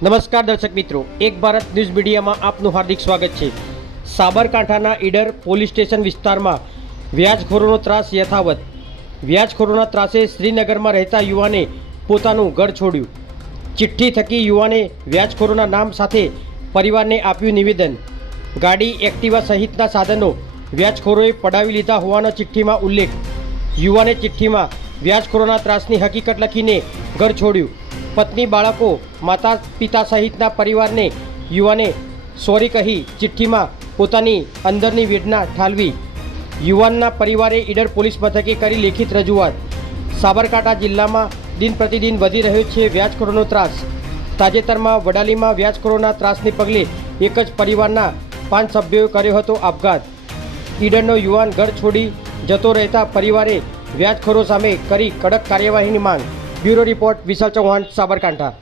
નમસ્કાર દર્શક મિત્રો, એક ભારત ન્યૂઝ મીડિયામાં આપનું હાર્દિક સ્વાગત છે। સાબરકાંઠાના ઈડર પોલીસ સ્ટેશન વિસ્તારમાં વ્યાજખોરોનો ત્રાસ યથાવત। વ્યાજખોરોના ત્રાસે શ્રીનગરમાં રહેતા યુવાને પોતાનું ઘર છોડ્યું। ચિઠ્ઠી થકી યુવાને વ્યાજખોરોના નામ સાથે પરિવારને આપ્યું નિવેદન। ગાડી, એક્ટિવા સહિતના સાધનો વ્યાજખોરોએ પડાવી લીધા હોવાનો ચિઠ્ઠીમાં ઉલ્લેખ। યુવાને ચિઠ્ઠીમાં વ્યાજખોરોના ત્રાસની હકીકત લખીને ઘર છોડ્યું। પત્ની, બાળકો, માતા પિતા સહિતના પરિવારને યુવાને સોરી કહી ચિઠ્ઠીમાં પોતાની અંદરની વેદના ઠાલવી। યુવાનના પરિવારે ઈડર પોલીસ મથકે કરી લેખિત રજૂઆત। સાબરકાંઠા જિલ્લામાં દિન પ્રતિદિન વધી રહ્યો છે વ્યાજખોરોનો ત્રાસ। તાજેતરમાં વડાલીમાં વ્યાજખોરોના ત્રાસને પગલે એક જ પરિવારના 5 સભ્યોએ કર્યો હતો આપઘાત। ઈડરનો યુવાન ઘર છોડી જતો રહેતા પરિવારે વ્યાજખોરો સામે કરી કડક કાર્યવાહીની માંગ। બ્યુરો રિપોર્ટ, વિશાલ ચૌહાણ, સાબરકાંઠા।